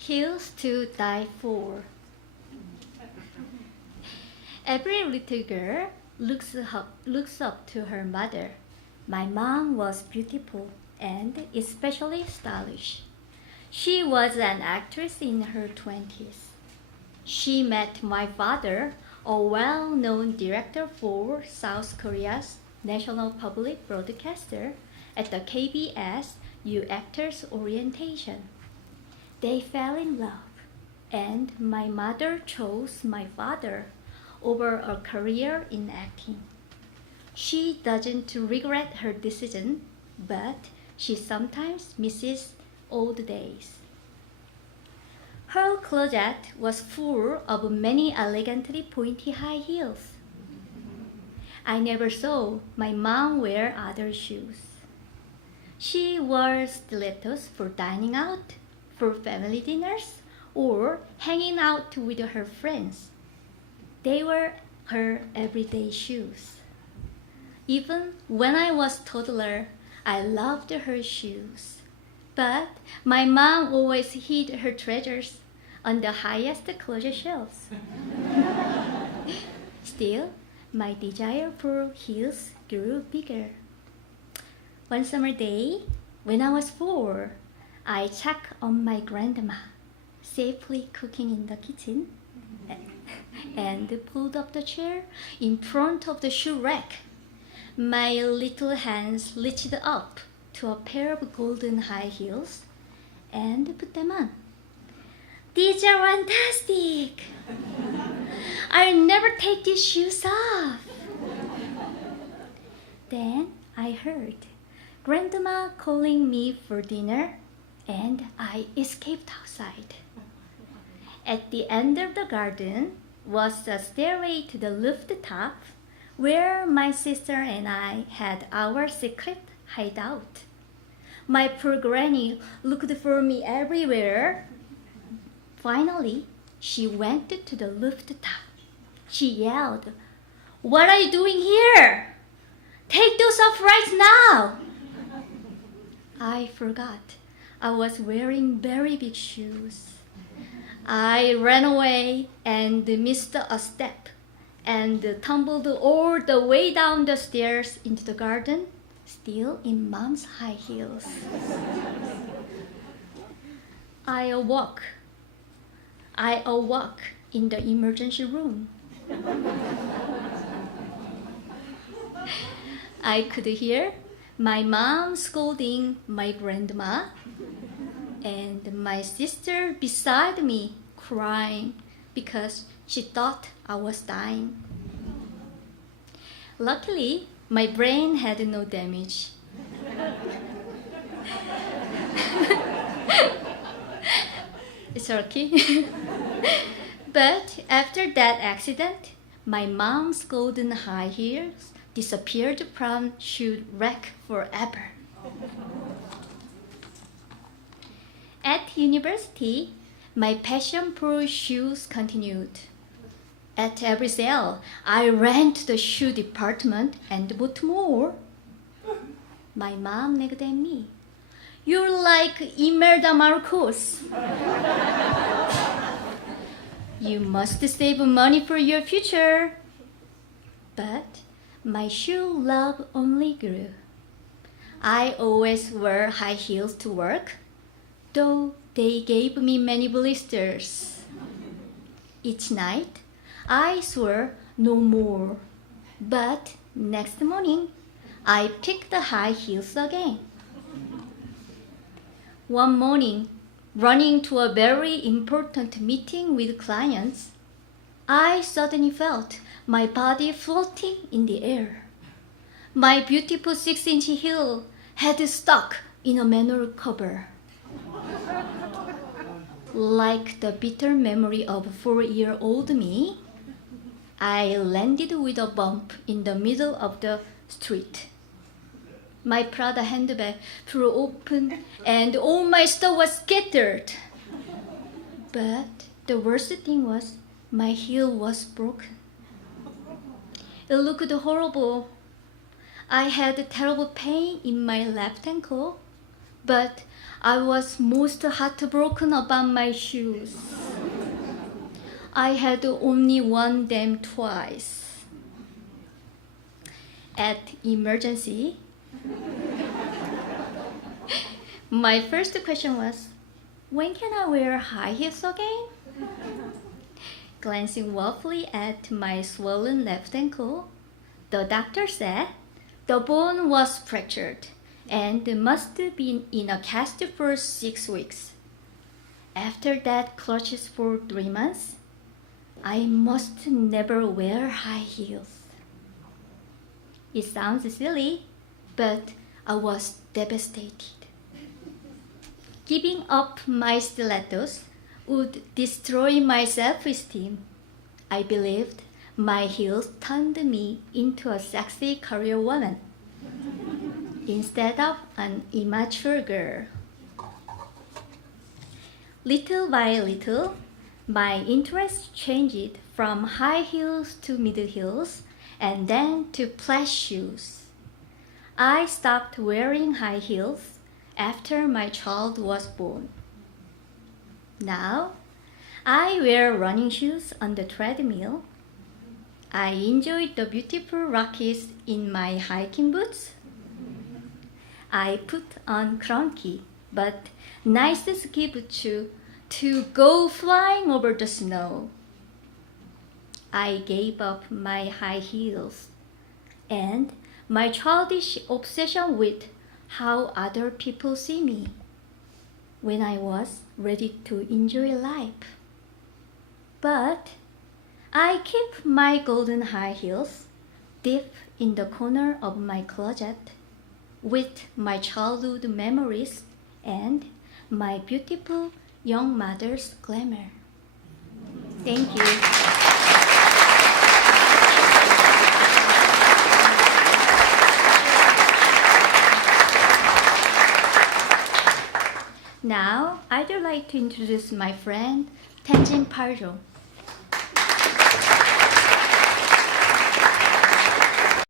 Heels to die for. Every little girl looks up to her mother. My mom was beautiful and especially stylish. She was an actress in her 20s. She met my father, a well-known director for South Korea's national public broadcaster, at the KBS U Actors Orientation. They fell in love, and my mother chose my father over a career in acting. She doesn't regret her decision, but she sometimes misses old days. Her closet was full of many elegantly pointy high heels. I never saw my mom wear other shoes. She wore stilettos for dining out, for family dinners, or hanging out with her friends. They were her everyday shoes. Even when I was toddler, I loved her shoes. But my mom always hid her treasures on the highest closet shelves. Still, my desire for heels grew bigger. One summer day, when I was 4, I checked on my grandma, safely cooking in the kitchen, and pulled up the chair in front of the shoe rack. My little hands reached up to a pair of golden high heels and put them on. These are fantastic! I'll never take these shoes off. Then I heard Grandma calling me for dinner, and I escaped outside. At the end of the garden was a stairway to the rooftop where my sister and I had our secret hideout. My poor granny looked for me everywhere. Finally, she went to the rooftop. She yelled, "What are you doing here? Take those off right now!" I forgot I was wearing very big shoes. I ran away and missed a step and tumbled all the way down the stairs into the garden, still in Mom's high heels. I awoke in the emergency room. I could hear my mom scolding my grandma and my sister beside me crying because she thought I was dying. Luckily, my brain had no damage. It's okay. But after that accident, my mom's golden high heels disappeared from shoe rack forever. At university, my passion for shoes continued. At every sale, I ran to the shoe department and bought more. My mom looked at me. "You're like Imelda Marcos." "You must save money for your future." But my shoe love only grew. I always wore high heels to work, though they gave me many blisters. Each night, I swore no more. But next morning, I picked the high heels again. One morning, running to a very important meeting with clients, I suddenly felt my body floating in the air. My beautiful 6-inch heel had stuck in a manhole cover. Like the bitter memory of 4-year-old me, I landed with a bump in the middle of the street. My Prada handbag flew open and all my stuff was scattered. But the worst thing was my heel was broken. It looked horrible. I had terrible pain in my left ankle, But I was most heartbroken about my shoes. I had only worn them twice. At emergency, my first question was, when can I wear high heels again? Glancing roughly at my swollen left ankle, the doctor said the bone was fractured and must be in a cast for 6 weeks. After that crutches for 3 months, I must never wear high heels. It sounds silly, but I was devastated. Giving up my stilettos would destroy my self-esteem. I believed my heels turned me into a sexy career woman instead of an immature girl. Little by little, my interest changed from high heels to middle heels and then to flat shoes. I stopped wearing high heels after my child was born. Now, I wear running shoes on the treadmill. I enjoy the beautiful rockets in my hiking boots. I put on clunky but nice ski boots to go flying over the snow. I gave up my high heels and my childish obsession with how other people see me when I was ready to enjoy life. But I keep my golden high heels deep in the corner of my closet with my childhood memories and my beautiful young mother's glamour. Thank you. Now, I'd like to introduce my friend Tenjin Parjo.